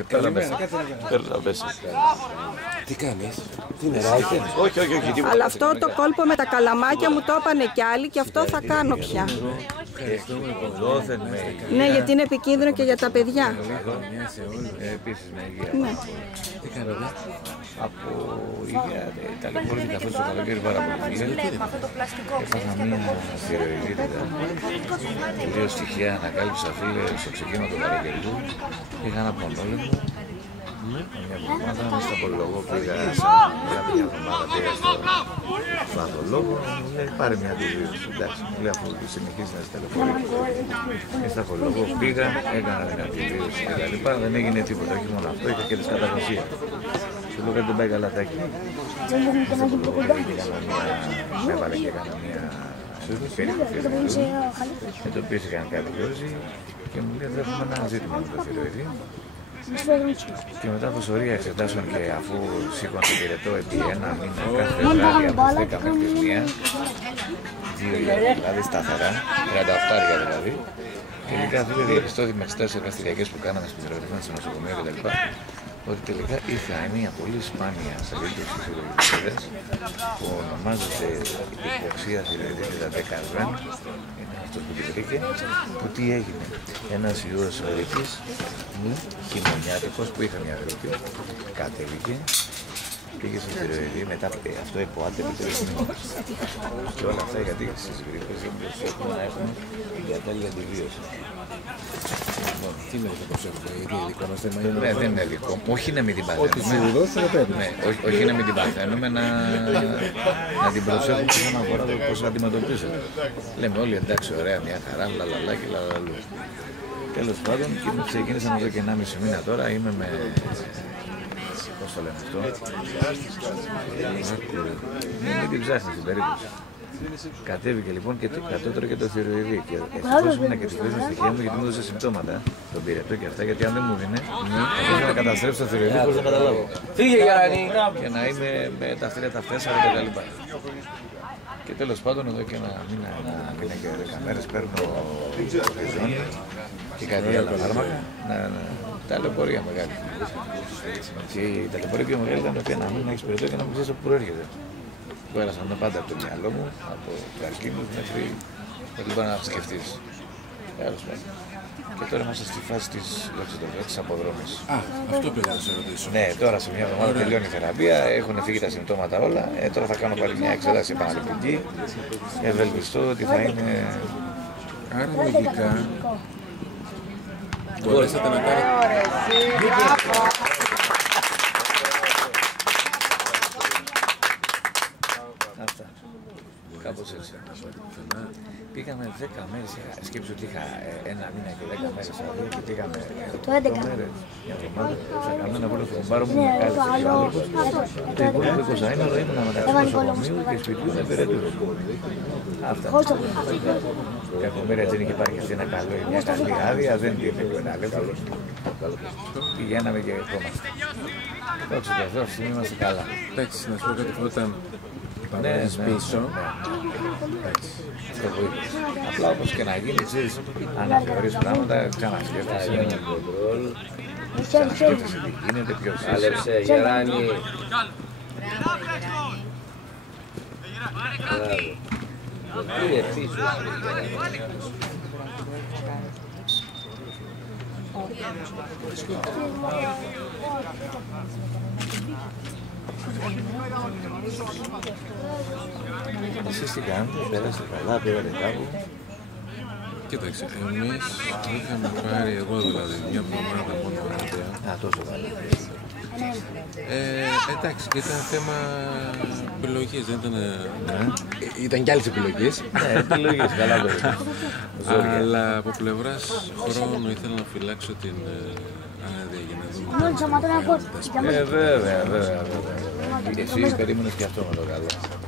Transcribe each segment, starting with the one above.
και πέρα μέσα. Τι κάνεις, τι νεράκι? Όχι, τίποτα. Αλλά αυτό το κόλπο με τα καλαμάκια μου το έπανε κι άλλοι και αυτό θα κάνω πια. Ναι, γιατί είναι επικίνδυνο και για τα παιδιά. Επίσης με υγεία. Ναι. Τι κάνετε? Από υγεία ταλαιπωρήθηκα αυτό το καλοκαίρι πάρα πολύ. Έφαγα μία θηροειδίτιδα. Κυρίως στοιχεία ανακάλυψα, φίλε, στο ξεκίνημα του καλοκαιριού. Είχα ένα πονόλεμο. Μια εβδομάδα μες στο απολογό πήγα μια εβδομάδα πήγα στο παθολόγο. Μου λέει πάρε μια αντιβίωση. Εντάξει, μου λέει αφού συνεχίζει να ταλαιπωρεί. Στο απολογό πήγα, έκανα την αντιβίωση και τα λοιπά. Δεν έγινε τίποτα, όχι μόνο αυτό, είχα και δυσκαταγνωσία. Σου λέω κάτι δεν πάει καλά τάκι. Στο απολογό με έβαλε και έκανα μια περικοπή του. Εντοπίστηκαν κάτι δόση και μου λέει δεν έχουμε ένα ζήτημα με το θηροειδή. Και μετά από σωρία εξετάσεων και αφού σήκωνα το πυρετό επί ένα μήνα κάθε βράδυ από τις 10 μέχρι τις 1, 2 δηλαδή σταθερά, 38 δηλαδή, τελικά φίλε διαπιστώθηκε με εξετάσεις εργαστηριακές που κάναμε στην πυρογραφία στο νοσοκομείο κτλ. Ότι τελικά είχα μια πολύ σπάνια περίπτωση θηροειδίτιδας που ονομάζεται υποξία θηροειδίτιδα δεκαρβέν, είναι αυτός που τη βρήκε, που τι έγινε. Ένας ιός γρήπης, χειμωνιάτικος που είχα μια γρήπη, κατέβηκε, πήγε στη θηροειδή, μετά αυτό υποάται επί 3 μήνες. Και όλα αυτά γιατί στις γρήπες δεν προσέχουμε να έχουμε την κατάλληλη αντιβίωση. Τι είναι το προσέχουμε, είναι ειδικό μας θέμα? Ναι, δεν είναι ειδικό. Όχι να μην την παθαίνουμε. Ό,τι σου δώσει το παίρνει. Ναι, όχι να μην την παθαίνουμε, να την προσέχουμε και όσον αφορά το πώς αντιμετωπίζεται. Λέμε όλοι εντάξει, ωραία, μια χαρά, λαλαλά και λαλαλού. Τέλος πάντων, και ξεκίνησα εδώ και 1,5 μήνα τώρα, είμαι με... Πώς το λένε αυτό? Μην την ψάχνεις την περίπτωση. Κατέβηκε λοιπόν και το κατώτερο και το θηροειδή. Και ευτυχώς ήμουν και τη χρήση στοιχεία μου γιατί μου έδωσε συμπτώματα, τον πυρετό και αυτά. Γιατί αν δεν μου δίνει, θα μπορούσα να καταστρέψω το θηροειδή χωρίς να καταλάβω. Φύγε Γιάννη! Και να είμαι με τα αυτήρια τα 4 και τα λοιπά. Και τέλος πάντων εδώ και ένα μήνα και 10 μέρες παίρνω κορτιζόνη και κάτι άλλα φάρμακα. Ταλαιπωρία μεγάλη. Και η ταλαιπωρία πιο μεγάλη ήταν ότι ένα μήνα έχεις πυρετό και να μην ξέρεις από πού προέρχεται. Πέρασαν πάντα από το μυαλό μου, από καρκίνους μέχρι λοιπόν να σκεφτείς. Και τώρα είμαστε στη φάση της αποδρόμης. Α, αυτό πήγα να σε ρωτήσω. Ναι, τώρα σε μια εβδομάδα τελειώνει η θεραπεία, έχουν φύγει τα συμπτώματα όλα. Τώρα θα κάνω πάλι μια εξέταση επαναληπτική. Ευελπιστώ ότι θα είναι... Άρα λογικά μπορέσατε να κάνετε... Αυτά. Κάπως έτσι. Πήγαμε 10 μέρες, σκέψου ότι είχα ένα μήνα και 10 μέρες εδώ και πήγαμε 8 μέρες μια εβδομάδα. Θα κάνω ένα βόλο στο κουμπάρο μου, με κάλεσε και ο άνθρωπος. Το υπόλοιπο 20 ήμουν μεταξύ νοσοκομείου και σπιτιού με περαιτούς. Αυτά. Κάποια μέρα έτσι είναι και υπάρχει ένα καλό, μια καλή άδεια, δεν την εκμεταλλεύω. Πηγαίναμε και ερχόμαστε. Δόξα τω Θεώ, αυτή είμαστε καλά. Εντάξει, να σου πω κάτι όταν παρέμβεις πίσω. Απλά όπως και να γίνει, ξέρεις, αν θεωρείς πράγματα, ξανασκέφτεσαι. Ξανασκέφτεσαι τι γίνεται, ποιος είσαι. Άλεψε, Γεράνη. Είναι πίσω. Εσείς τι κάνετε, πέρασετε καλά, πήγατε κάπου? Κοίταξε, εμείς είχαμε πάρει, εγώ δηλαδή, μια εβδομάδα μόνο άδεια. Α, τόσο καλά. Εντάξει, και ήταν θέμα επιλογής, δεν ήταν... Ήταν κι άλλες επιλογές. Ναι, επιλογές, καλά το είπα. Αλλά από πλευράς χρόνου ήθελα να φυλάξω την άδεια για να δούμε. Βέβαια. Και εσύ περίμενες και αυτό με το καλό.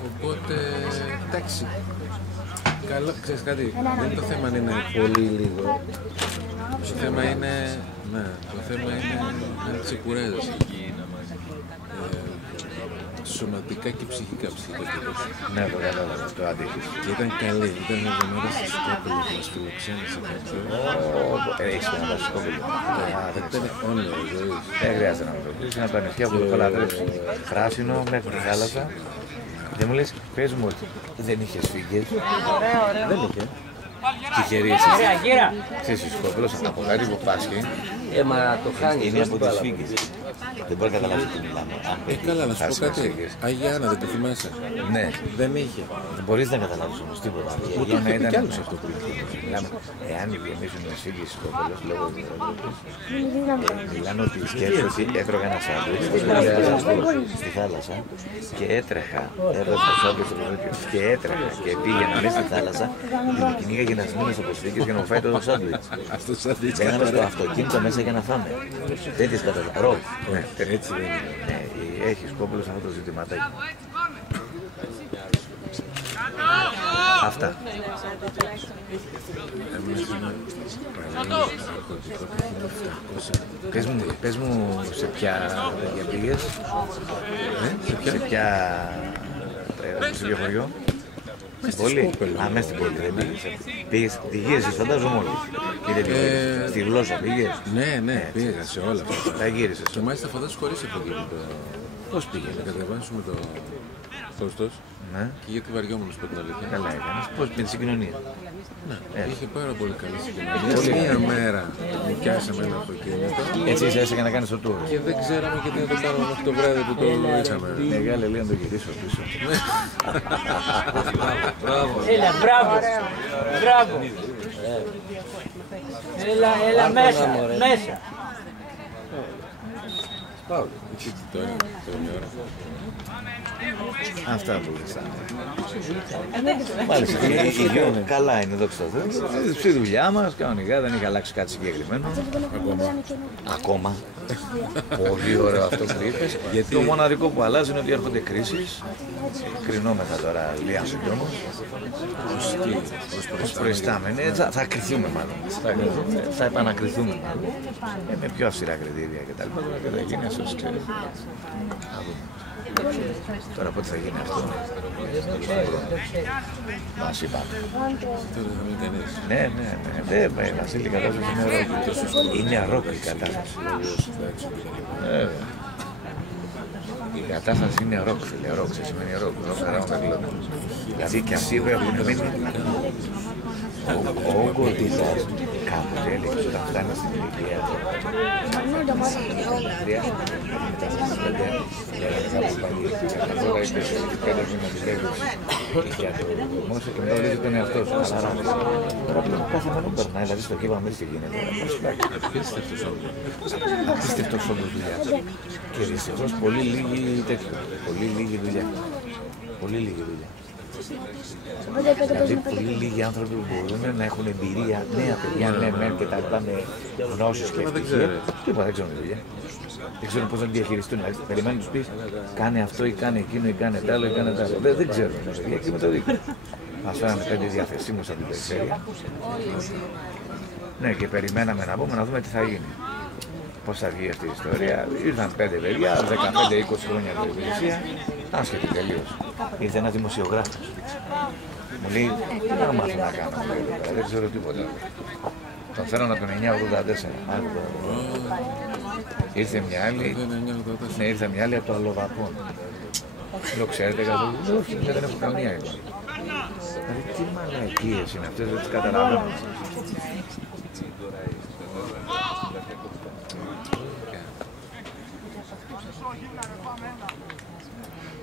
Οπότε, εντάξει, καλό, ξέρεις κάτι, δεν είναι το θέμα αν είναι πολύ λίγο. Το θέμα είναι, ναι, το θέμα είναι να ξεκουράζεσαι. σωματικά και ψυχικά κυρίως. Ναι, το κατάλαβα, το αντίχεις. Και ήταν καλή, ήταν μια εβδομάδα στη Σκόπελο που μας φιλοξένησε κάποιο. Έχεις και να πας στο Σκόπελο. Ήταν όνειρο ζωής. Δεν χρειάζεται να με το πεις, είναι από τα νησιά που έχω λατρέψει. Πράσινο μέχρι τη θάλασσα. Δεν μου λες, πες μου ότι δεν είχες φύγες. Δεν είχε. Τυχερή εσύ. Ξέρεις, ο Σκόπελος από κάτι που πάσχει Μα το χάνει. είναι από τις φύγες. Δεν μπορεί να καταλάβει τι μιλάμε. Καλά, να σου πω κάτι. Αγία Άννα, δεν το θυμάσαι. Ναι, Δεν είχε. δεν μπορείς να καταλάβεις όμως τίποτα. Μου το είχε πει κι άλλος αυτό πριν. Μιλάμε, εάν γεμίσουν οι φύγες Σκόπελος λόγω της μιλάνε ότι σκέφτομαι ότι έτρωγα ένα σάντουιτς στη θάλασσα και έτρεχα, έδωσα το σάντουιτς στο ποδόσφαιρο και έτρεχα και πήγαινα μέσα στη θάλασσα, την κυνήγαγε να σμείνει στο προσφύγες για να μου φάει το σάντουιτς. Μπαίναμε στο αυτοκίνητο μέσα για να φάμε. Τέτοιες καταστάσεις. Ροκ. Έτσι δεν είναι. Ναι, έχει Σκόπελος αυτό το ζητηματάκι. Αυτά. Πες μου σε ποια πήγες, σε ποιο χωριό. Στην πόλη. Α, μέσα στην πόλη δεν πήγες. Τη γύρισες φαντάζομαι όλοι. Στη γλώσσα πήγες. Ναι, πήγα σε όλα αυτά. Τα γύρισες. Και μάλιστα φαντάζομαι χωρίς αυτοκίνητο. Πώς πήγες. Να κατεβάσουμε το κόστος. Ναι. Και γιατί βαριόμουν να σου πω την αλήθεια. Καλά έκανες. Πώς με τη συγκοινωνία. Ναι, είχε πάρα πολύ καλή συγκοινωνία. Μία μέρα νοικιάσαμε ένα αυτοκίνητο. Έτσι είσαι για να κάνεις το tour. Και δεν ξέραμε γιατί να το κάνουμε μέχρι το βράδυ που το ήρθαμε. Μεγάλη λέει να το γυρίσω πίσω. Έλα, μπράβο. Μπράβο. Έλα μέσα, μέσα. Έτσι τώρα, τώρα ώρα. Αυτά που λες. Μάλιστα, η Γιώργο καλά είναι, δόξα τω Θεώ. Στη δουλειά μας, κανονικά, δεν έχει αλλάξει κάτι συγκεκριμένο. Ακόμα. Πολύ ωραίο αυτό που είπες. Γιατί το μοναδικό που αλλάζει είναι ότι έρχονται κρίσεις. Κρινόμεθα τώρα, Λίαν όμως. Ως προϊστάμενοι, θα κρυθούμε μάλλον. Θα επανακριθούμε μάλλον. Με πιο αυστηρά κριτήρια κτλ. Και θα γίνει ίσως και... Να δούμε. Τώρα πότε θα γίνει αυτό. Μας είπαμε. Τώρα θα μην κανείς. Ναι. Δεν, Βασίλη, η κατάσταση είναι ρόκ. Είναι αρρόκ η κατάσταση. Η κατάσταση είναι ροκ, φίλε, ροκ, σημαίνει ροκ, δηλαδή και αυτοί που έχουν μείνει, ο Γκοντίζας κάποτε έλεγε όταν φτάνει στην ηλικία για το δημόσιο και μετά ορίζει τον εαυτό σου. Τώρα πλέον κάθε μέρα περνάει, δηλαδή στο κύμα μέλη τι γίνεται. Απίστευτος όντως δουλειά. Και δυστυχώς πολύ λίγη τέτοιο, πολύ λίγη δουλειά. Πολύ λίγη δουλειά. Δηλαδή πολύ λίγοι άνθρωποι που μπορούν να έχουν εμπειρία, νέα παιδιά, ναι, και τα λοιπά με γνώσεις και ευτυχία. Τίποτα, δεν ξέρουν δουλειά. Δεν ξέρουν πώς να διαχειριστούν. Περιμένουν να τους πεις κάνε αυτό ή κάνε εκείνο ή κάνε τ' άλλο ή κάνε τ' άλλο. Δεν ξέρουν παιδιά και με το δίκιο. Μας φέρανε 5 διαθεσίμους από την περιφέρεια. Ναι, και περιμέναμε να πούμε να δούμε τι θα γίνει. Πώς θα βγει αυτή η ιστορία. Ήρθαν 5 παιδιά, 15-20 χρόνια από την υπηρεσία, άσχετη τελείως. Ήρθε ένας δημοσιογράφος. Μου λέει, τι να μάθω να κάνω, δεν ξέρω τίποτα. Τον φέρω από τον 984. Ήρθε μια άλλη, ναι, ήρθε μια άλλη από το Αλλοδαπών. Λέω, ξέρετε καθόλου, όχι, δεν έχω καμία ιδέα. Δηλαδή, τι μαλακίες είναι αυτές, δεν τις καταλαβαίνω.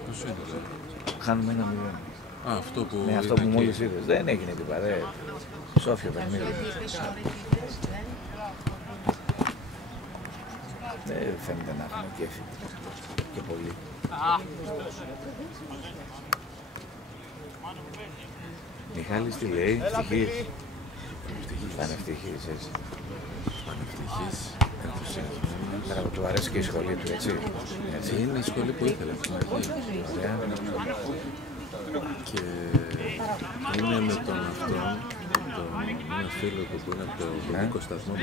Πόσο είναι τώρα? Χάνουμε 1-0. Αυτό που... Ναι, αυτό που μόλις είδες. Δεν έγινε τίποτα. Σόφιο παιχνίδι. Δεν φαίνεται να έχουμε κέφι. Και πολύ. Μιχάλης τι λέει, ευτυχής. Πανευτυχής, έτσι. Πανευτυχής, ενθουσιασμένος. Μπράβο, του αρέσει και η σχολή του, έτσι. Είναι η σχολή που ήθελε. Ωραία. Και είναι με τον αυτόν, ένα φίλο του που είναι από το Βουλικό Σταθμό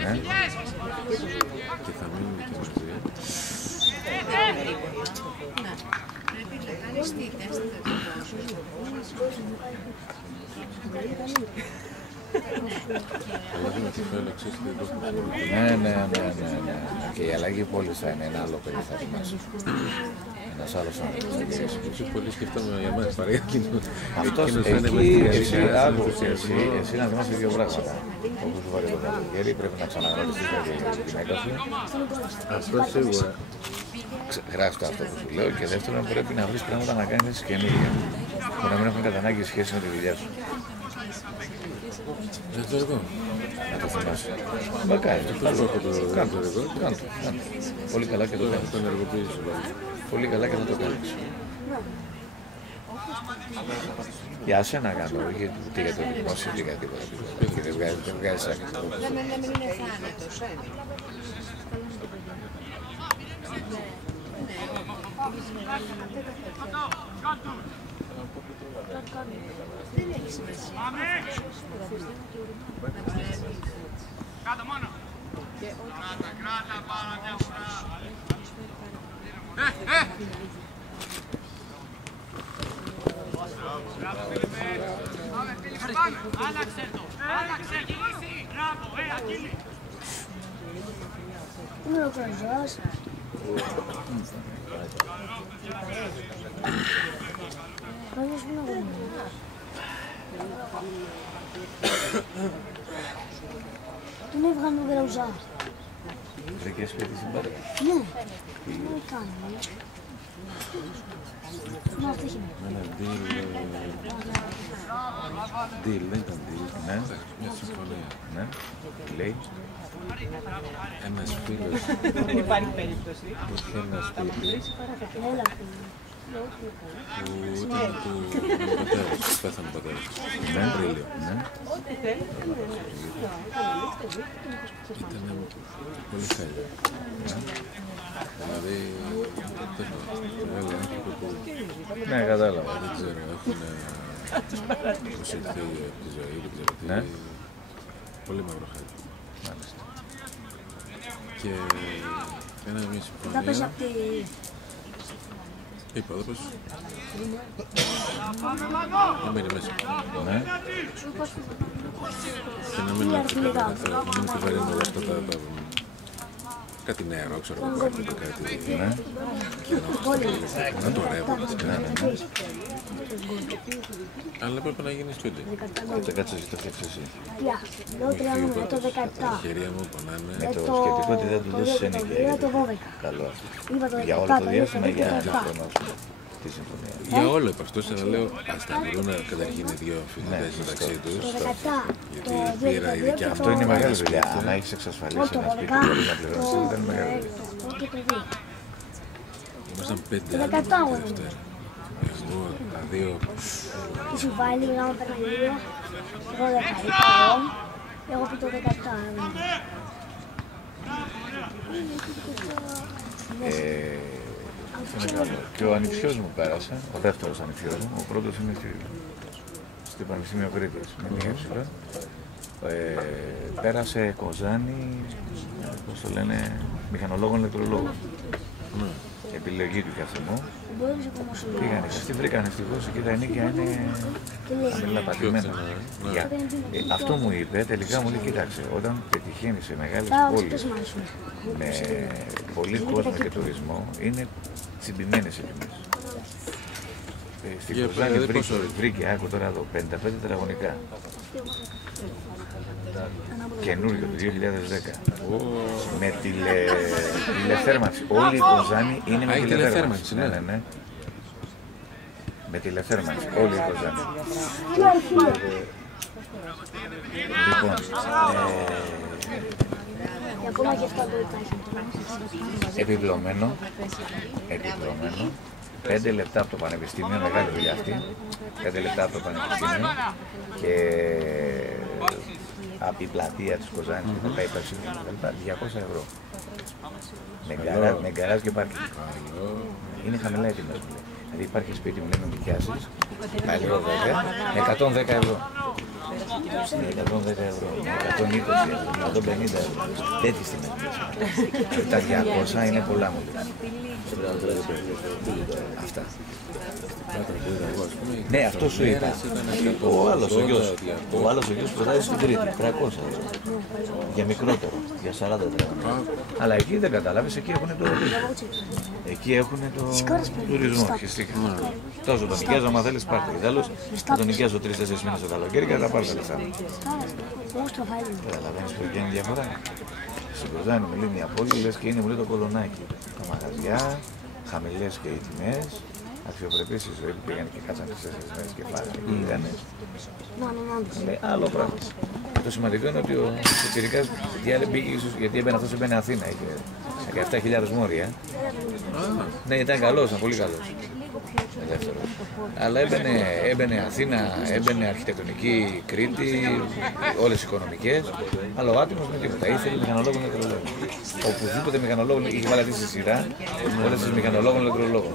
και θα μείνουμε και μαζί. Ναι. Και η αλλαγή πόλης θα είναι ένα άλλο περιστατικό. Ένας άλλος άνθρωπος θα γυρίσει. Πιο πολύ σκεφτόμουν για εμάς παρέα εκείνο. Αυτός εκεί, εσύ να θυμάσαι δύο πράγματα. Όπως σου βάλει το καλοκαίρι, πρέπει να ξαναγνωριστείς με τη γυναίκα σου. Αυτό σίγουρα. Γράψτε αυτό που σου λέω. Και δεύτερον, πρέπει να βρεις πράγματα να κάνεις καινούργια. Που να μην έχουν κατά ανάγκη σχέση με τη δουλειά σου. Ρητορικό. Να το θυμάσαι. Μακάρι. Κάντο. Πολύ καλά και το κάνεις. Τον ενεργοποιήσω. Πολύ καλά και θα το κάνεις. Για σένα κάνω, όχι ούτε για το δημόσιο, ούτε για τίποτα. Και δεν βγάζεις άκρη. Κάτω μόνο. Κράτα πάνω μια φορά. Άλλαξε το. Άλλαξε. Μπράβο, Ακύλη. Είναι ο Καζάς. Καζάς είναι ο Καζάς. Τον έβγαλε ο Γραουζάς. Βρήκες σπίτι στην Πάρκα. Ναι. Τι κάνει. Να στοιχεί. Ένα deal, δεν ήταν deal. Ναι. Μια συμφωνία. Ναι. Λέει. Ένας φίλος Δεν υπάρχει περίπτωση. που είχε ένα σπίτι Έλα. που ήταν του πατέρας, που πέθανε ο πατέρας. Τον Απρίλιο. Ήταν πολύ χάλια. Δηλαδή, μεγάλοι άνθρωποι που Ναι, κατάλαβα. δεν ξέρω, έχουν προσεχθεί από τη ζωή, δεν ξέρω τι. Ναι. Πολύ μαύρο χάλι. Μάλιστα. Και έκανα μια Θα πες συμφωνία. απ' τη... Είπα, εδώ πες. Να μείνει μέσα. Ναι. Και να μην επιβαρύνω όλα αυτά τα... Κάτι νερό, ξέρω εγώ, κάτι... Ναι. Να το ρεύω, αλλά πρέπει να γίνει σπίτι. Κάτσε, κάτσε, το φτιάξεις εσύ. Πια, λέω 30 το 17. Τα χέρια μου πονάνε. Με το σκεπτικό ότι δεν του δώσεις ενοικία. Το 12. Καλό αυτό. Είπα το 17. Για όλο το διάστημα ή για το ένα 17. χρόνο. Τη συμφωνία. Για όλο είπα αυτό, αλλά λέω ας τα βρουν καταρχήν οι δύο φοιτητές μεταξύ τους. Το 17. Γιατί πήρα η δικιά μου. Αυτό είναι μεγάλη δουλειά. Αν έχεις εξασφαλίσει ένα σπίτι που μπορεί να πληρώσεις, ήταν μεγάλη δουλειά. Και το 2. Ήμασταν 5 Το 17 άτομα εγώ. τη Δευτέρα. Εγώ, τα δύο. Τι σου βάλει, μιλάμε παίρνει λίγο. Εγώ 10 είπα. Εγώ πει το 17. Είναι καλό. Και ο ανιψιός μου πέρασε, ο δεύτερος ανιψιός μου, ο πρώτος είναι στο Πανεπιστήμιο Κρήτης, με την έψιλα. Πέρασε Κοζάνη, πώς το λένε, μηχανολόγων ηλεκτρολόγων. Επιλογή του καθενού. Πήγανε, αυτοί βρήκαν ευτυχώς εκεί τα ενίκια είναι χαμηλά πατημένα. Αυτό μου είπε, τελικά μου λέει, κοίταξε, όταν πετυχαίνει σε μεγάλες πόλεις με πολύ κόσμο και τουρισμό, είναι τσιμπημένες οι τιμές. Στην Κοζάνη βρήκε, άκου τώρα εδώ, 55 τετραγωνικά. Καινούριο του 2010. Με τηλεθέρμανση. Όλη η Κοζάνη είναι με τηλεθέρμανση. Ναι. Με τηλεθέρμανση. Όλη η Κοζάνη. Λοιπόν, επιπλωμένο, 5 λεπτά από το Πανεπιστήμιο, μεγάλη δουλειά αυτή, 5 λεπτά από το Πανεπιστήμιο και από την πλατεία της Κοζάνης και τα υπέρ 200 ευρώ. Με γκαράζ και πάρκινγκ. Είναι χαμηλά οι τιμές μου. Δηλαδή υπάρχει σπίτι μου, μην νοικιάσεις, τα λέω βέβαια, 110 ευρώ. με 110 ευρώ, με 120 ευρώ, με 150 ευρώ. Τέτοιες τιμές. Τα 200 είναι πολλά μου. Αυτά. Ναι, αυτό σου είπα. Ο άλλος ο γιος προτάζει στην Τρίτη, 300 ευρώ. Για μικρότερο, για 40 ευρώ. Αλλά εκεί δεν κατάλαβες, εκεί έχουν το... Εκεί έχουν το τουρισμό. Τόσο τον νοικιάζω, άμα θέλεις πάρτε. Ιδάλλως θα τον νοικιάζω 3-4 μήνες το καλοκαίρι και θα τα πάρω τα λεφτά. Καταλαβαίνεις που εκεί είναι διαφορά. Στην Κοζάνη μου λέει μια πόλη, λες και είναι μου λέει το Κολονάκι. Τα μαγαζιά, χαμηλές και οι τιμές, αξιοπρεπής η ζωή που πήγανε και κάτσαν τις 4 μέρες και φάγανε και πήγανε. Λέει άλλο πράγμα. Το σημαντικό είναι ότι ο Πιτσιρικάς, γιατί έμπαινε αυτός, έμπαινε Αθήνα, είχε 17.000 μόρια. Ναι, ήταν καλός, ήταν πολύ καλός. Ελεύθερος. Αλλά έμπαινε Αθήνα, έμπαινε αρχιτεκτονική Κρήτη, όλες οι οικονομικές, αλλά ο άτιμος με τίποτα. Ήθελε μηχανολόγο ηλεκτρολόγο. Οπουδήποτε μηχανολόγο είχε βάλει στη σειρά, όλες τις μηχανολόγων ηλεκτρολόγων.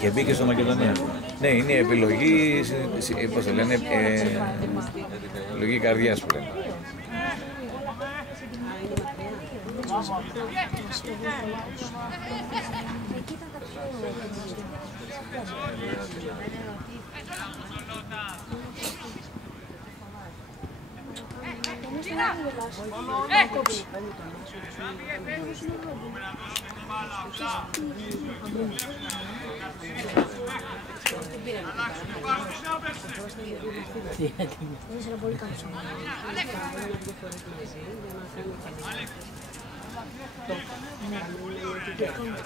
Και μπήκε στο Μακεδονία. Ναι, είναι επιλογή, πώς το λένε, επιλογή καρδιάς που λένε.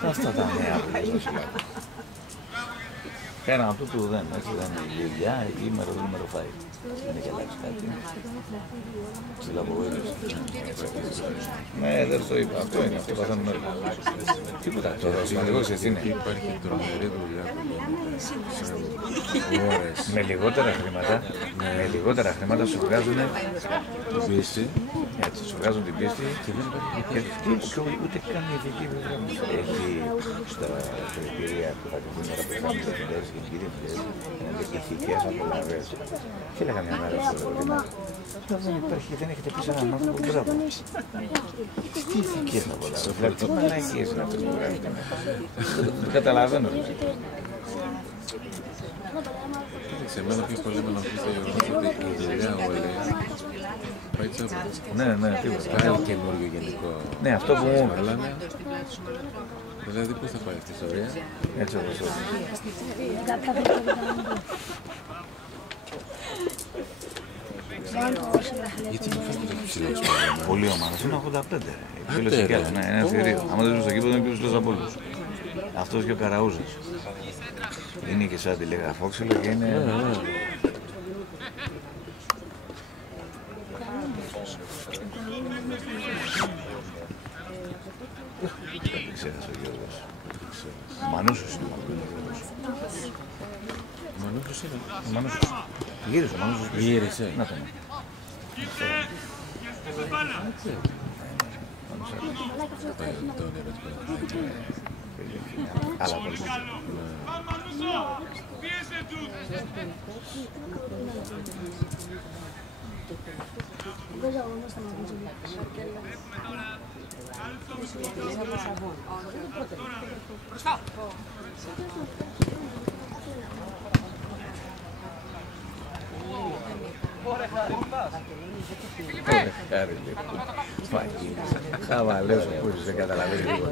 Αυτά τα νέα που πέραν αυτού του δεν, έτσι δεν είναι ηλιά, ημέρο φάει. Δεν έχει αλλάξει κάτι. Συλλαβοβέλος. Ναι, δεν το είπα, αυτό είναι, αυτό παθαίνουν όλοι. Τίποτα, το σημαντικό ξέρεις είναι. Υπάρχει τρομερή δουλειά που με λιγότερα χρήματα σου βγάζουν την πίστη. Έτσι, σου βγάζουν την πίστη και ούτε καν η ηθική έχει στα κριτήρια που θα την δούμε από τις διευθυντές και κυρίες ηθικές απολαβές. Και έλεγα μια μέρα στο Ρήμα, δεν υπάρχει, δεν έχετε πει σε έναν άνθρωπο, μπράβο. Τι ηθικές απολαβές, δηλαδή τι μαλακίες είναι αυτές που βγάζουν. Δεν καταλαβαίνω. Σε μένα πιο πολύ με ενοχλεί το γεγονός ότι η δουλειά όλη πάει τσάπα. Ναι, τίποτα. Κάνει καινούριο γενικό. Ναι, αυτό που μου είπαν. Δηλαδή πού θα πάει αυτή η ιστορία. Έτσι όπως όχι. Γιατί μου φαίνεται το ψηλός πάνω. Πολύ ομάδας, είναι 85. Φίλος και άλλο, ναι, είναι θηρίο. Άμα δεν ζουν στο κήπεδο είναι πιο ψηλός από όλους. Αυτός και ο Καραούζας. Είναι και σαν τηλεγραφόξυλο και είναι... Δεν ξέρεις ο Γιώργος. Ο Μανούσος είναι ο Γιώργος. Ο Μανούσος είναι. Ο Μανούσος. Γύρισε ο Μανούσος. Γύρισε. Να το ναι. Το όνειρο του Παναθηναϊκού. Άλλα πολύ. Χάρη λοιπόν. Χαβαλές ο Πούζης, δεν καταλαβαίνει τίποτα.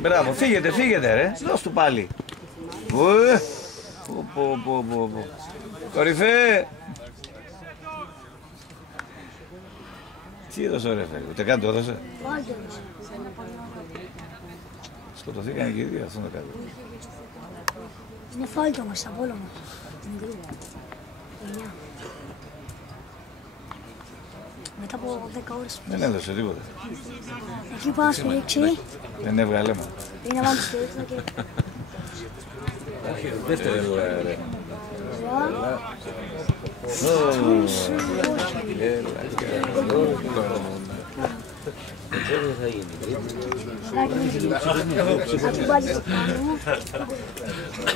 Μπράβο, φύγετε ρε, δώσ' του πάλι. Κορυφέ. Τι έδωσε ρε φίλε, ούτε καν το έδωσε. Σκοτωθήκανε και οι δύο, αυτό είναι το κάτι. Είναι φάλτο μας, από όλο μας. Μετά από 10 ώρες. Δεν έδωσε τίποτα. Εκεί πάνω στο ρίξει. Δεν έβγαλε αίμα. Είναι πάνω στο ρίξει και... Δεύτερη φορά ρε. Έλα, Δεν θα γίνει.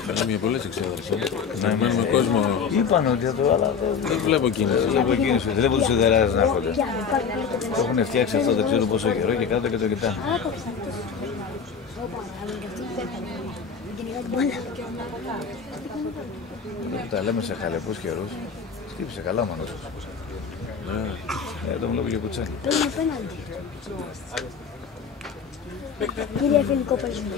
Περνάμε πολλές εξέδρες. Να μένουμε κόσμο. Είπαν ότι εδώ, αλλά Δεν βλέπω κίνηση. δεν βλέπω τους σιδεράδες να έρχονται. Το έχουν φτιάξει αυτό, δεν ξέρω πόσο καιρό και κάτω και το κοιτάνε. Τα λέμε σε χαλεπούς καιρούς. Χτύπησε καλά μόνος του. Το βλέπω και κουτσάκι. Παίρνει απέναντι. Κύριε φιλικό παίζουνε.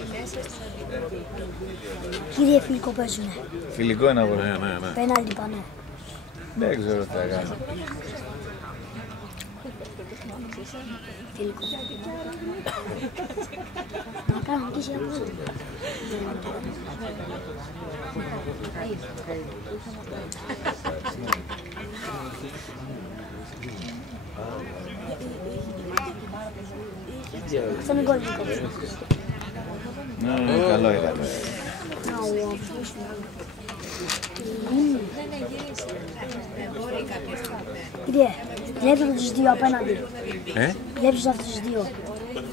Κύριε φιλικό παίζουνε. Φιλικό είναι αγώνα. Ναι. Πέναλτι πάνω. Δεν ξέρω τι θα κάνω. Φιλικό. Να κάνω και εσύ από. Αυτό είναι γκολ. Καλό ήταν. Κύριε, βλέπετε τους δύο απέναντι. Βλέπεις αυτούς τους δύο.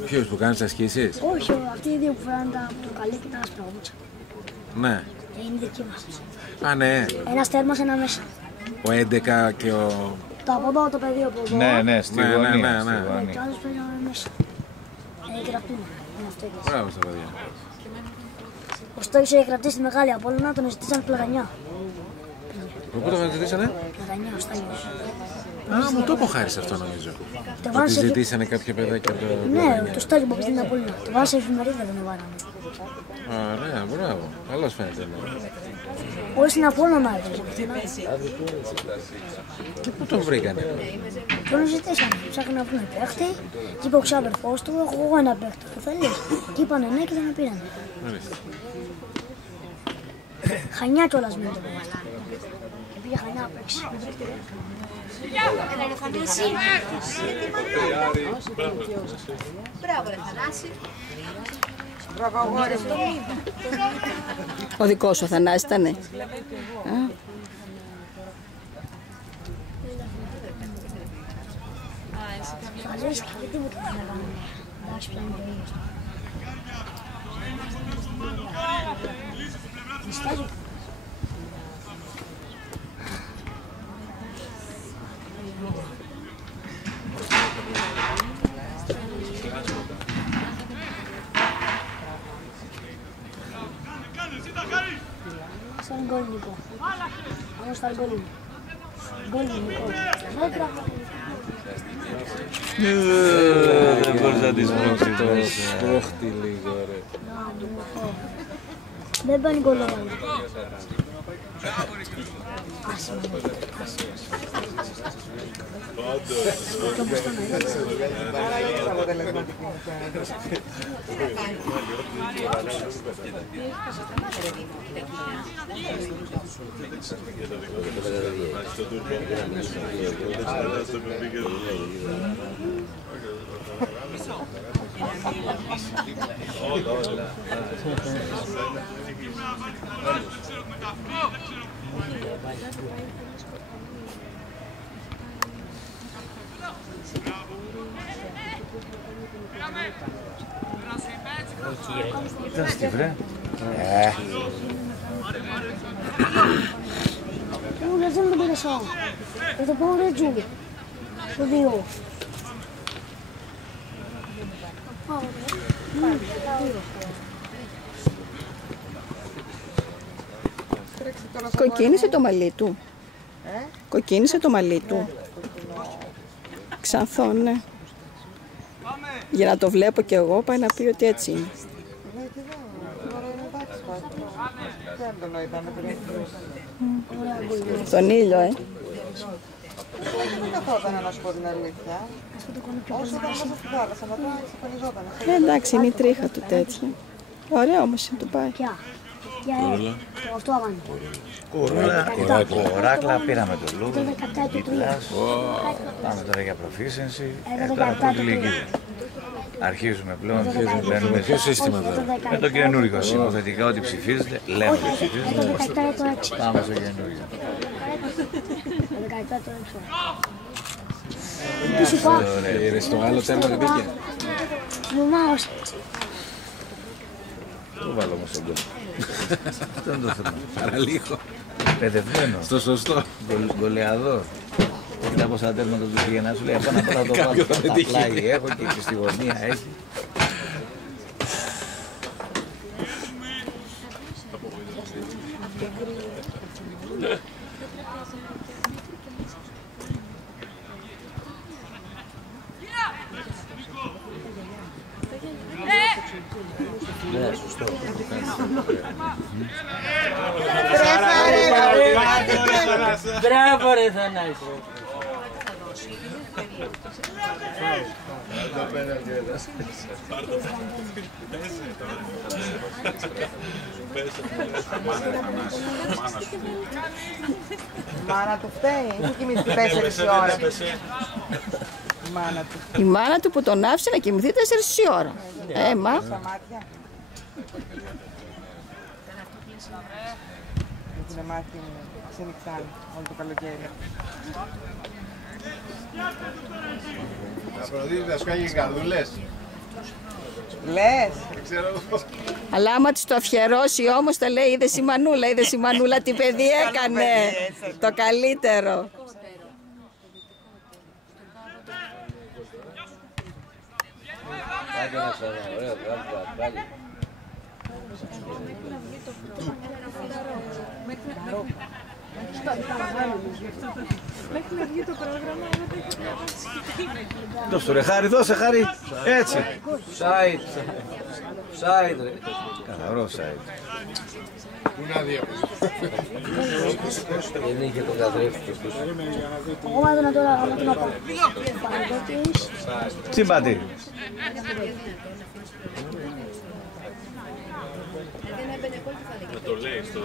Ποιος που κάνει τις ασκήσεις? Όχι, αυτοί οι δύο που φοράνε το καλή και τα άσπρα μπούτσα. Ναι. Είναι δική μας. Α, ναι. Ένας τέρμας, ένα μέσα. Ο 11 και ο... Το από εδώ, το παιδί από εδώ. Ναι, στη γωνία. Και άλλος πρέπει να είναι μέσα. Γραφτούμε. Είναι αυτό εκεί. Μπράβο στα παιδιά. Ο Στόχης είχε κρατήσει τη μεγάλη Απόλλωνα, τον ζητήσαν πλαγανιά. Πού το ζητήσανε? Πλαγανιά, ο Στόχης. Α, μου το είπε ο Χάρης αυτό νομίζω. Το Ότι βάζανε σε... ζητήσανε κάποια παιδάκια από το... Ναι, το Στόχη που στην Απόλλωνα. Το βάζανε σε εφημερίδα, δεν το βάλανε. Ωραία, μπράβο. Καλώς φαίνεται. Όχι στην Απόλλωνα έπαιζε. Και πού τον βρήκανε? Τον ζητήσανε. Ψάχνανε να βρουν παίχτη. Και είπε ο ξάδερφός του, έχω εγώ ένα παίχτη που θέλεις. Και είπανε ναι και τον πήρανε. Χανιά κιόλας με το παιδί. Και πήγε Χανιά να παίξει. Μπράβο ρε Θανάση. Ο δικός σου ο Θανάσης ήτανε. Θα λες και τίποτα δεν έκαναν. Εντάξει πια είναι το ίδιο. Μιστάζει. Αυτό είναι γκολ Νικό. Όμως θα είναι γκολ είναι. Γκολ είναι Νικό. Μέτρα. Δεν μπορείς να τη σπρώξεις. Το σπρώχτη λίγο ρε. Δεν παίρνει γκολ όλα. Ήταν στη βρε. Δεν με πήρες άλλο. Θα το πω ρε Τζούλη. Το δύο. Κοκκίνησε το μαλλί του. Κοκκίνησε το μαλλί του. Ξανθώνε. Για να το βλέπω κι εγώ, πάει να πει ότι έτσι είναι. Τον ήλιο, Δεν καθόταν να σου πω την αλήθεια. Όσο ήταν μέσα στη θάλασσα, μετά εξαφανιζόταν. Εντάξει, είναι η τρίχα του τέτοια. Ωραία όμως το πάει. Ποια? Ποια αυτό αγάνε. Κοράκλα, πήραμε το Το Λούδο. 17 του τρία. Πάμε τώρα για proficiency. Τώρα πρώτη λίγη. Αρχίζουμε πλέον, μπαίνουμε Ποιο σύστημα τώρα? με το καινούργιο. Υποθετικά ότι ψηφίζετε, λέμε ότι Το ψηφίζετε. 17 το 6. Πάμε στο καινούργιο. Το 17 το 6. Τι σου πάω. Στο άλλο θέμα δεν πήγε. Μου μάγωσε. Το βάλω όμως τον κόλπο. Αυτό είναι το θέμα. Παραλίγο. Παιδευμένο. Στο σωστό. Γκολεαδόρ. Κοίτα πόσα τέρματα του πήγαινα, σου λέει απάνω απ' όλα το βάλω. Τα πλάγι έχω και στη γωνία έχει. Ναι, σωστό. Μπράβο ρε Θανάση. Μάνα του φταίει, που κοιμήθηκε 4 η ώρα. Μάνα του. Η μάνα του που τον άφησε να κοιμηθεί 4 η ώρα. Μα. Στα μάτια. Δεν την μάθει ξενυχτάνει όλο το καλοκαίρι. Αφροδίτη, θα σου κάνει και καρδούλες. Λες. Αλλά άμα της το αφιερώσει όμως θα λέει είδες η Μανούλα τι παιδί έκανε. Το καλύτερο. Άντε να ξανά, ωραία, πάλι. Μέχρι να βγει το πρόγραμμα, Δώσε το ρε Χάρη, δώσε Χάρη. Έτσι. Σάιτ. Σάιτ ρε. Καθαρό site. Πού να δει. Δεν είχε τον καθρέφτη τους. Εγώ μάθαινα τώρα να τον απάνω. Τσιμπάτι. Το λέει στο...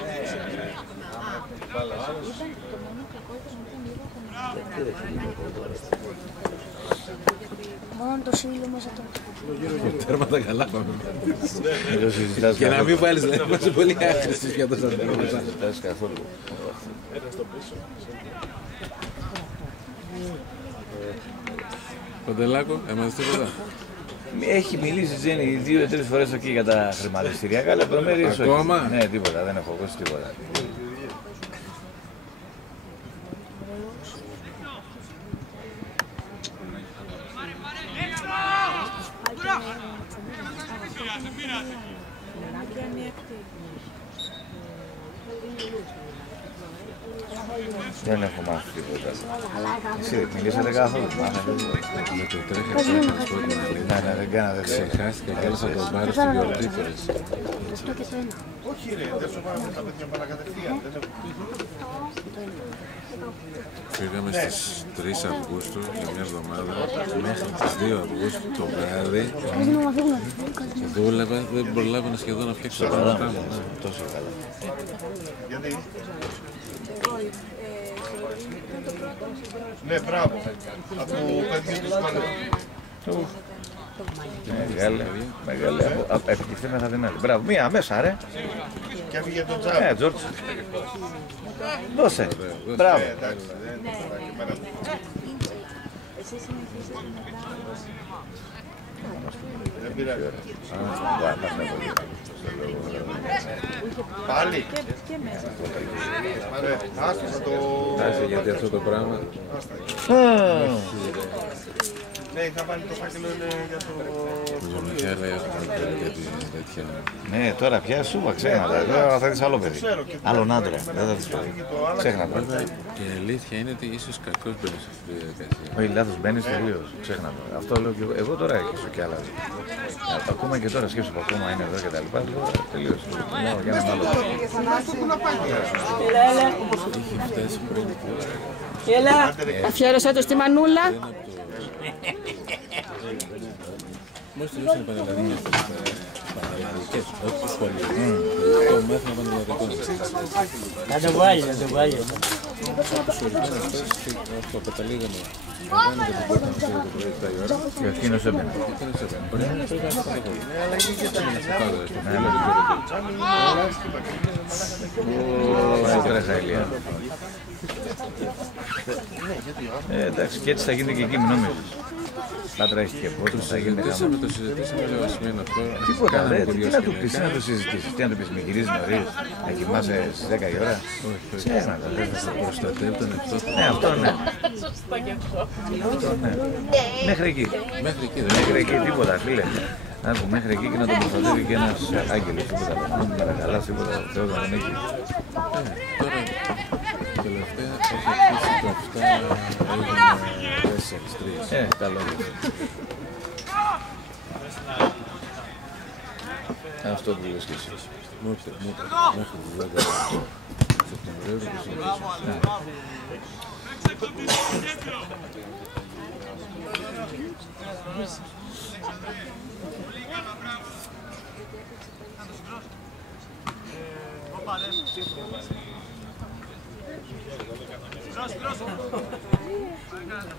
Μόνο το σύλλο μέσα τότε. Τέρματα καλά πάμε. Και να μην βάλεις, δηλαδή είμαστε πολύ άχρηστοι για τόσα τέρματα. Καθόλου. Παντελάκο, έμαθες τίποτα. Έχει μιλήσει η Τζέννη 2-3 φορές εκεί για τα χρηματιστηριακά, αλλά προμέρειες όχι. Ακόμα? Ναι, τίποτα, δεν έχω ακούσει τίποτα. Δεν έχω μάθει τίποτα. Εσύ δεν μιλήσατε καθόλου. Με το τρέχα ψάχνει να σου πω την αλήθεια. Ναι, δεν κάνατε. Ξεχάστηκα και άλλωσα τον πάρω στην γιορτή πες. Αυτό και το ένα. Όχι ρε, δεν σου πάμε τα παιδιά παρακατευθείαν. Φύγαμε στις 3 Αυγούστου για μια εβδομάδα μέχρι τις 2 Αυγούστου το βράδυ. Δούλευα, δεν προλάβαινα σχεδόν να φτιάξω τα πράγματα μου. Τόσο καλά. Γιατί? Ναι, μπράβο. Από παιδί του σκόλου. Μεγάλη. Επιτυχθεί μετά την άλλη. Μπράβο, μία μέσα ρε. Και έφυγε τον Τζάμπ. Τζόρτζ. Δώσε. Μπράβο. Εντάξει, δεν είναι τώρα και πέρα. Δεν πειράζει. Πάλι. Άστοσα το... Άσε γιατί αυτό το πράγμα. Ναι, θα βάλει το φάκελο για το... Το Μιχάλη έχουμε για την τέτοια. Ναι, τώρα πια σούβα, ξέχνα. Τώρα θα δεις άλλο παιδί. Άλλον άντρα. Δεν θα δεις παιδί. Ξέχνα το. Και η αλήθεια είναι ότι ίσως κακώς μπαίνεις σε αυτή τη διαδικασία. Όχι, λάθος, μπαίνεις τελείως. Ξέχνα το. Αυτό λέω και εγώ. Εγώ τώρα έχω και άλλα. Ακόμα και τώρα σκέψου που ακόμα είναι εδώ και τα λοιπά. Τελείως. Για έναν άλλο. Είχε φτάσει πριν τώρα. Αφιέρωσα το στη Μανούλα. Μόλις τελείωσαν οι πανελλαδικές, πανελλαδικές, όχι το σχολείο. Το μάθημα πανελλαδικών. Να το βάλει, να το βάλει. Αυτό καταλήγαμε. Και εκείνος έμπαινε. τρέχα ηλιά. Εντάξει, και έτσι θα γίνει και εκεί, μην νομίζεις. Θα τρέχει και πώς θα γίνει. Το συζητήσαμε λίγο ασημένο αυτό. Τίποτα, τι να του πεις, τι να του συζητήσεις, τι να του πεις, με γυρίζει νωρίς, να κοιμάσαι στις 10 η ώρα. Όχι, δεν θα προστατεύει τον εαυτό του. Ναι, αυτό ναι. Μέχρι εκεί. Μέχρι εκεί τίποτα, φίλε. Άκου, μέχρι εκεί και να τον προστατεύει και ένας άγγελος, τίποτα. Να μην παρακαλάς, τίποτα, ο Θεός να τον έχει. Τώρα, τελευταία, έχει αρχίσει το αυτά, έγινε 4-3. Καλό είναι. Αυτό που λες και εσύ. Μέχρι τη 10 Σεπτεμβρίου και συνεχίσουμε.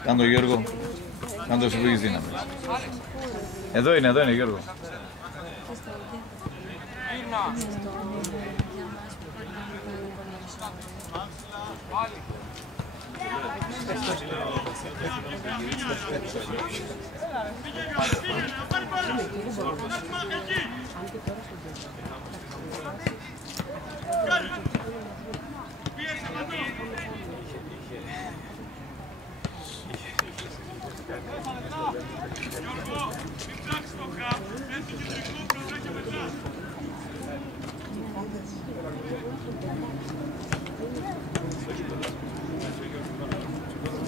Κάνε το Γιώργο, κάνε το συλλογής δύναμης. Εδώ είναι Γιώργο.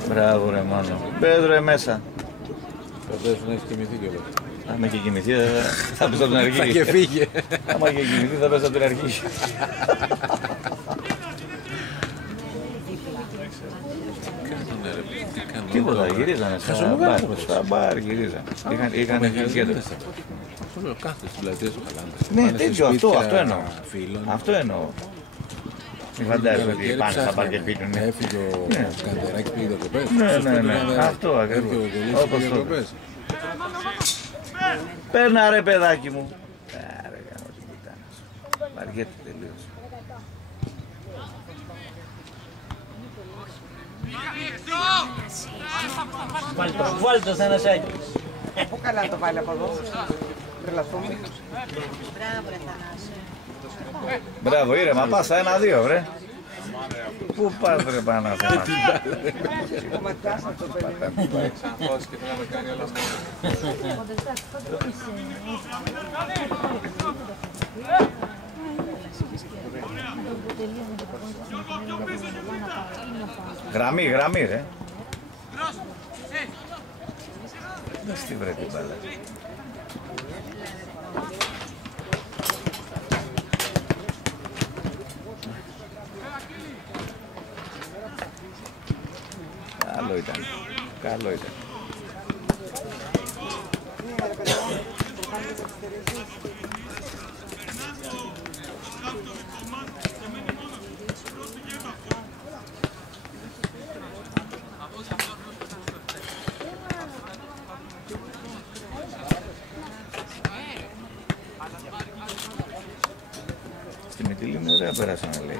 Μπράβο ρε Μάνο. Πέτρο μέσα. Φαντάζομαι να έχει κοιμηθεί κιόλας. Άμα και κοιμηθεί θα πες από την αρχή. Θα και φύγε. Άμα και κοιμηθεί θα πες από την αρχή. Τίποτα, γυρίζανε στα μπαρ, γυρίζανε. Είχαν κέντρο. Αυτό λέω, κάθε στην πλατεία σου χαλάνε. Ναι, τέτοιο, αυτό εννοώ. Αυτό εννοώ. Μην φαντάζεσαι ότι πάνε στα μπαρ και πίνουν. Έφυγε ο Καντεράκης, πήγε διακοπές. Ναι, αυτό ακριβώς. Όπως το πες. Παίρνα ρε παιδάκι μου. Άρα, κάνω την πουτάνα σου. Βαριέται τελείως. Βάλτε το σαν ένα σάκι. Πού καλά να το βάλει από εδώ. Τρελαθούμε. Μπράβο ρε Θανάση. Μπράβο, ήρεμα, πας στα 1-2, βρε. Πού πας ρε Παναθανάση. Κομματιάς να το παιδί. Γραμμή, ρε. Δες τι βρε την μπάλα. Καλό ήταν. Στη Μυτιλίνη ωραία πέρασανε λέει.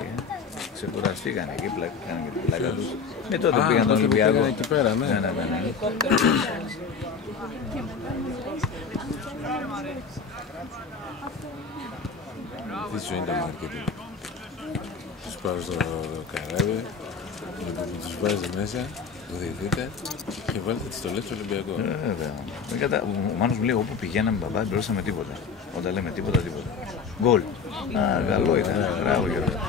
Ξεκουραστήκανε εκεί, κάνανε και την πλάκα τους. Με τότε πήγαν τον Ολυμπιακό. Εκεί πέρα, ναι. Ναι. Τι σου είναι το marketing. Τους πάω στο καράβι, τους βάζει μέσα, το διαιτείτε και βάλετε τις στολές του Ολυμπιακού. Βέβαια. Ο Μάνος μου λέει όπου πηγαίναμε μπαμπά δεν μπορούσαμε τίποτα. Όταν λέμε τίποτα. Γκολ. Α, καλό ήταν. Μπράβο Γιώργο.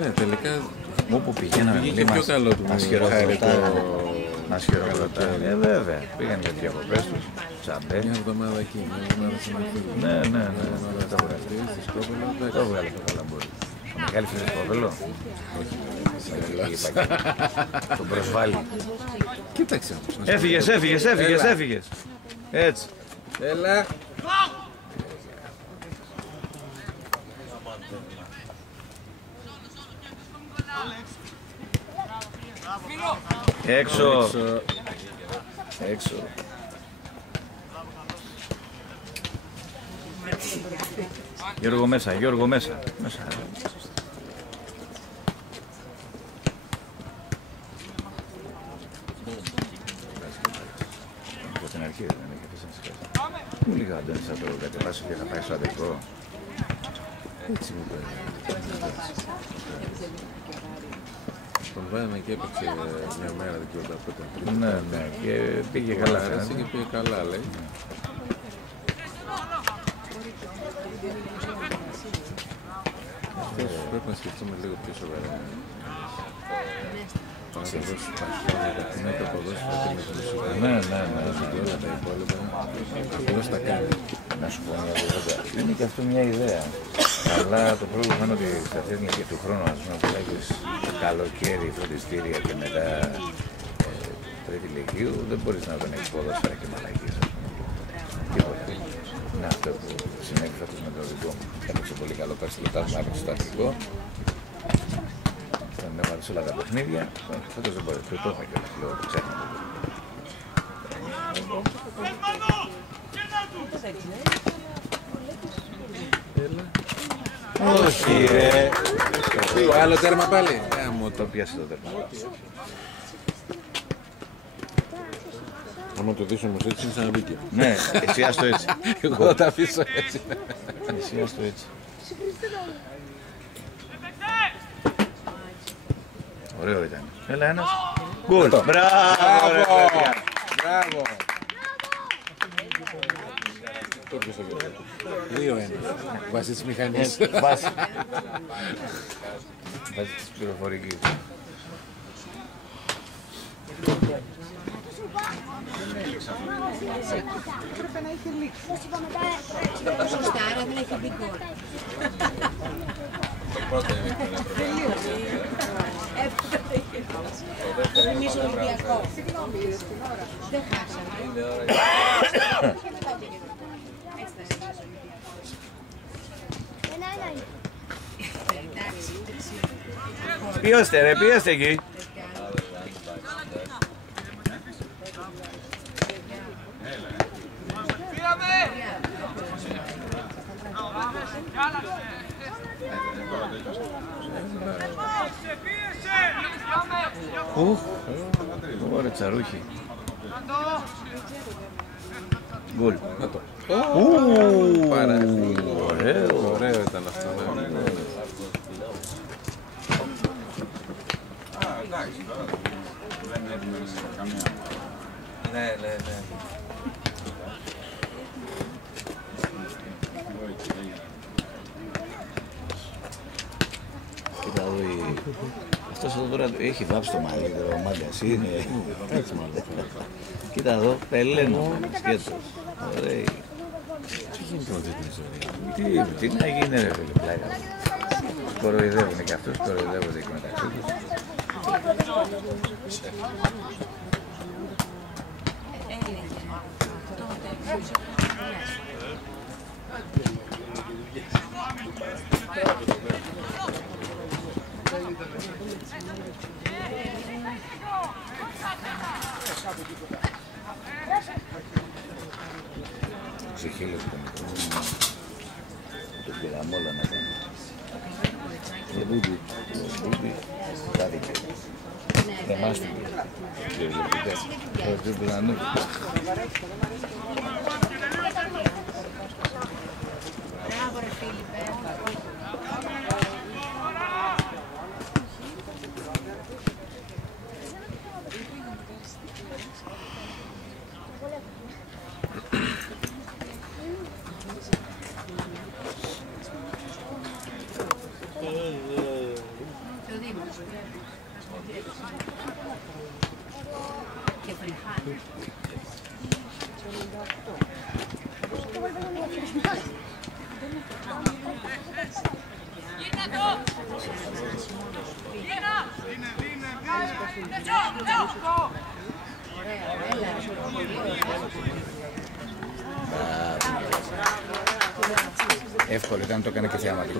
Ναι, τελικά όπου πηγαίναμε βγήκε πιο καλό του. Μας χειροκροτάνε. Βέβαια. Πήγαν για διακοπές τους. Τσαμπέ. Μια εβδομάδα εκεί, μια εβδομάδα στην Αθήνα. Ναι. Τα βγάλε στη Σκόπελο. Το βγάλε το Καλαμπούρι. Ο Μιχάλης είναι στο Σκόπελο. Όχι. Τον προσβάλλει. Κοίταξε όμως. Έφυγες. Έτσι. Έλα. Έξω. Γιώργο μέσα, Γιώργο μέσα. Από την αρχή δεν έχει αφήσει να σκάσει. Μου λίγα Αντώνης θα το κατεβάσει και θα πάει στο αδερφό. Έτσι μου πέρα. Τον βάλαμε και έπαιξε μια μέρα, δεν ξέρω πότε. Ναι, και πήγε καλά. Άρεσε και πήγε καλά, λέει. Αυτές πρέπει να σκεφτούμε λίγο πιο σοβαρά. Να τα δώσει με το ποδόσφαιρο και με το μουσικό. Ναι. Και όλα τα υπόλοιπα. Απλώς τα κάνει. Να σου πω μια κουβέντα. Είναι και αυτό μια ιδέα. Αλλά το πρόβλημα είναι ότι στα θέσμια και του χρόνου, ας πούμε, που έχεις καλοκαίρι, φροντιστήρια και μετά τρίτη λυκείου, δεν μπορείς να τον έχεις ποδόσφαιρα και μαλακίες, ας πούμε. Τίποτα. Είναι αυτό που συνέβη φέτος με το δικό μου. Έπαιξε πολύ καλό πέρσι λεπτά, μου έπαιξε στο αρχικό. Τον έβαλε σε όλα τα παιχνίδια. Φέτος δεν μπορεί. Το είχα κιόλας, λέω, το ξέχνα. Όχι ρε. Άλλο τέρμα πάλι. Μου το πιάσε το τέρμα. Άμα το δεις όμως έτσι είναι σαν να μπήκε. Ναι, εσύ άστο έτσι. Εγώ θα τα αφήσω έτσι. Εσύ άστο έτσι. Ωραίο ήταν. Έλα ένας. Γκολ. Μπράβο. Μπράβο. 2-1. Βάσει της μηχανής. Βάσει της πληροφορικής. Έπρεπε να είχε λήξει. Σωστά, άρα δεν έχει μπει γκολ. Εμείς Ολυμπιακό. Δεν χάσαμε. Πιώστε ρε, πιώστε εκεί. Ωραία τσαρούχη. Γκολ. Να το. Ωραίο ήταν αυτό. Ναι. Κοίτα εδώ, αυτός εδώ τώρα έχει βάψει το μαλλί, ο μάγκας είναι. Έτσι μάλλον. Κοίτα εδώ, πελένο, σκέτος. Ωραία. Τι γίνεται με αυτή την ιστορία. Τι να γίνει ρε φίλε, πλάκα. Κοροϊδεύουνε και αυτούς, κοροϊδεύονται και μεταξύ τους. Ξεχύλιο το μικρό. Το πήραμε όλα να κάνουμε. Το Μπούμπι κάθηκε. Δεμάστηκε. Και βλέπετε, το πλανού. Μπράβο ρε Φίλιππε. Και φριχάνει. Εύκολο ήταν, το έκανε και θεαματικό.